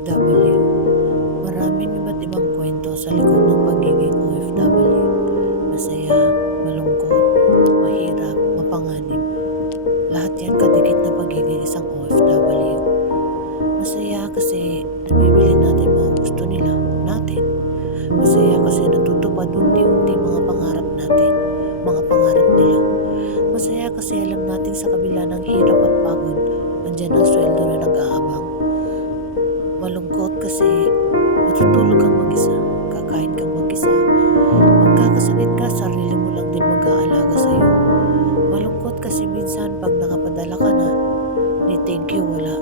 OFW. Maraming iba't ibang kwento sa likod ng pagiging OFW. Masaya, malungkot, mahirap, mapanganib. Lahat yan kadikit na pagiging isang OFW. Masaya kasi nabibili natin mga gusto nila, natin. Masaya kasi natutupad unti-unti mga pangarap natin, mga pangarap nila. Masaya kasi alam natin sa kabila ng hirap at pagod, andyan ang sweldo na nag-aabang. Malungkot kasi natutulog kang mag-isa, kakain kang mag-isa. Magkakasakit ka, sarili mo lang din mag-aalaga sa'yo. Malungkot kasi minsan pag nakapadala ka na, ni thank you wala.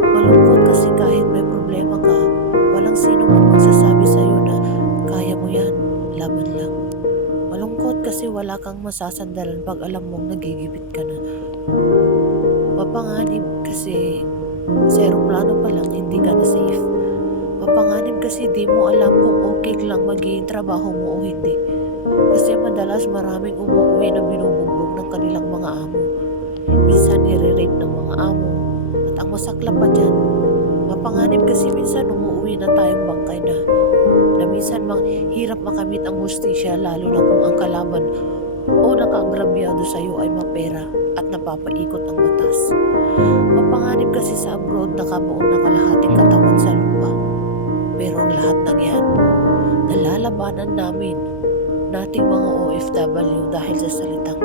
Malungkot kasi kahit may problema ka, walang sino man magsasabi sa'yo na kaya mo yan, laban lang. Malungkot kasi wala kang masasandalan pag alam mong nagigipit ka na. Mapanganib kasi sa aeroplano pa lang hindi ka na safe. Mapanganib kasi di mo alam kung okay lang magiging trabaho mo o hindi. Kasi madalas maraming umuwi na binubugbog ng kanilang mga amo. Minsan nire-rape ng mga amo. At ang masaklap pa dyan, mapanganib kasi minsan umuwi na tayong bangkay na minsan hirap makamit ang hustisya lalo na kung ang kalaban o nakaagrabyado sa iyo ay mapera at napapaikot ang batas. Mapanganib kasi sa abroad nakabuon na kalahating katawan sa lupa. Pero ang lahat ng yan, nalalabanan nating mga OFW dahil sa salitang